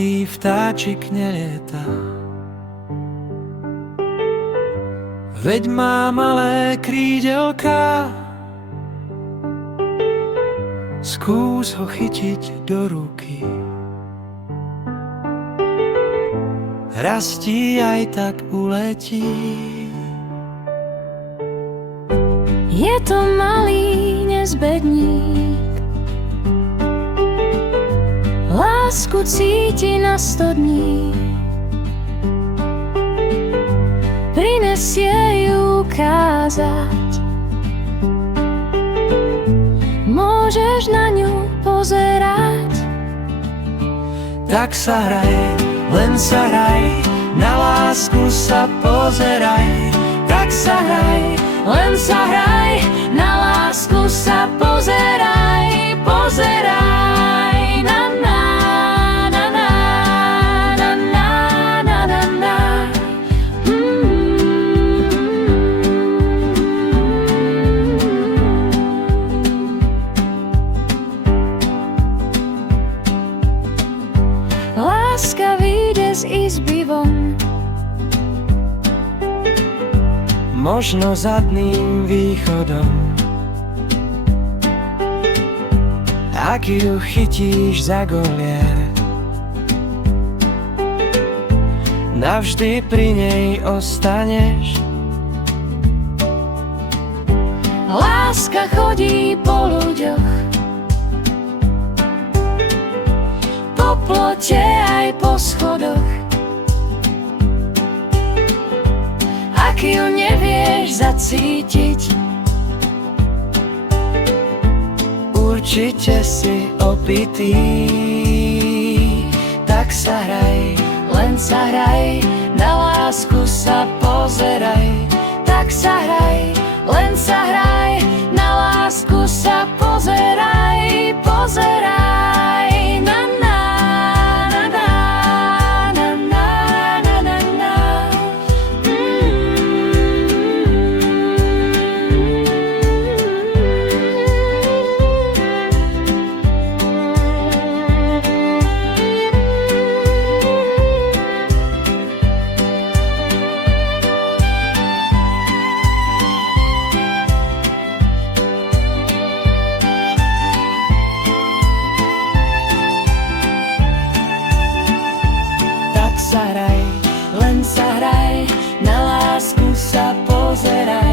malý vtáčik nelieta. Veď má malé krídelká, skús ho chytiť do ruky. Raz ti aj tak uletí. Je to malý nezbedník, lásku cíti na 100 dní. Prinesie ju ukázať, môžeš na ňu pozerať. Tak sa hraj, len sa hraj, na lásku sa pozeraj. Tak sa hraj, Len sa hraj, na lásku sa pozeraj, pozeraj. Na na na na na na na na na. Láska vyjde z izby von, možno zadným východom. Ak ju chytíš za golier, navždy pri nej ostaneš. láska chodí po ľuďoch, po plote aj po schodoch. Ak ju nevieš zacítiť, určite si opitý. Tak sa hraj, len sa hraj, na lásku sa pozeraj. Tak sa hraj, len sa hraj, na lásku sa pozeraj, pozeraj. Na na na na na na na na na. tak sa hraj, Len sa hraj, na lásku sa pozeraj.